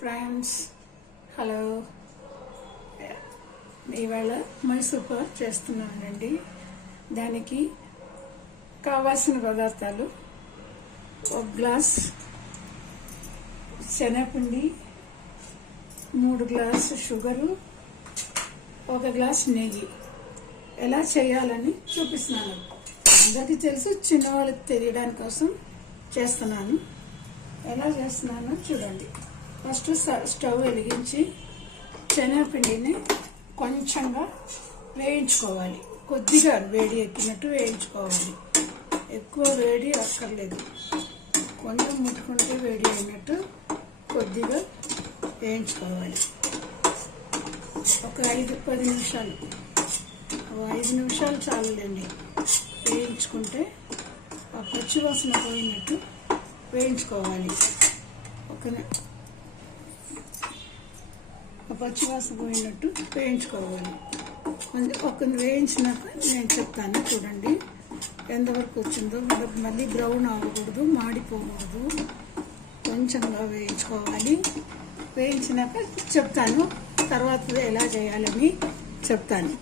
Friends, hello. ఇవాళ మైసూర్ పాక్ చేస్తున్నానండి. దానికి కావాల్సిన పదార్థాలు: 1 గ్లాస్ శనగపిండి, 3 గ్లాసు షుగరు, 1 గ్లాస్ నెయ్యి. ఎలా చేయాలని చూపిస్తున్నాను. అందరికీ తెలుసు, చిన్నవాళ్ళకి తెలియడానికి కోసం చేస్తున్నాను. ఎలా చేస్తున్నానో చూడండి. ఫస్ట్ స్టవ్ వెలిగించి శనగపిండిని కొంచెంగా వేయించుకోవాలి. కొద్దిగా వేడి ఎక్కినట్టు వేయించుకోవాలి. ఎక్కువ వేడి అక్కర్లేదు, కొంచెం ముట్టుకుంటే వేడి అయినట్టు కొద్దిగా వేయించుకోవాలి. ఒక 5-10 నిమిషాలు, 5 నిమిషాలు చాలులేండి. వేయించుకుంటే ఆ పచ్చివాసన పోయినట్టు వేయించుకోవాలి. పచ్చివాసన పోయినట్టు వేయించుకోవాలి. వేయించినాక నేను చెప్తాను. చూడండి ఎంతవరకు వచ్చిందో. మళ్ళీ బ్రౌన్ అవ్వకూడదు, మాడిపోకూడదు. కొంచెంగా వేయించుకోవాలి. వేయించినాక చెప్తాను. తర్వాత ఎలా చేయాలని చెప్తాను.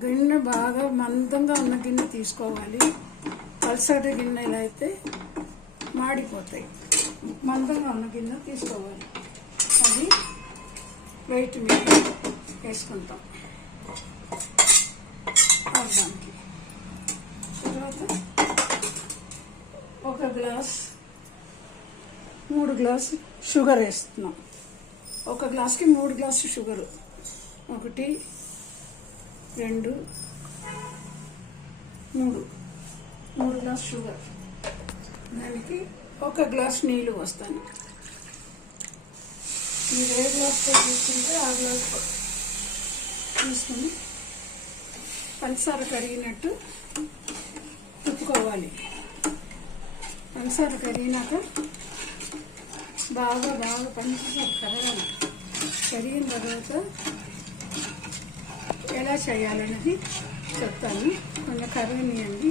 గిన్నె బాగా మందంగా ఉన్న గిన్నె తీసుకోవాలి. పల్సటి గిన్నెలు అయితే మాడిపోతాయి. మందంగా ఉన్న గిన్నె తీసుకోవాలి. అది వెయిట్ మీద వేసుకుంటాం దానికి. తర్వాత 1 గ్లాస్ 3 గ్లాసు షుగర్ వేస్తున్నాం. 1 గ్లాస్కి 3 గ్లాసు షుగరు. 1 2 3 glass sugar. దానికి 1 గ్లాస్ నీళ్ళు వస్తాను. మీరు ఏ గ్లాస్తో తీసుకుంటే ఆ గ్లాస్ తీసుకుని పంచదార కరిగినట్టు తిప్పుకోవాలి. పంచదార కరిగినాక బాగా పంచదార కరగాలి. కరిగిన తర్వాత ఎలా చేయాలనేది చెప్తాను. కొంచెం కరగనియండి.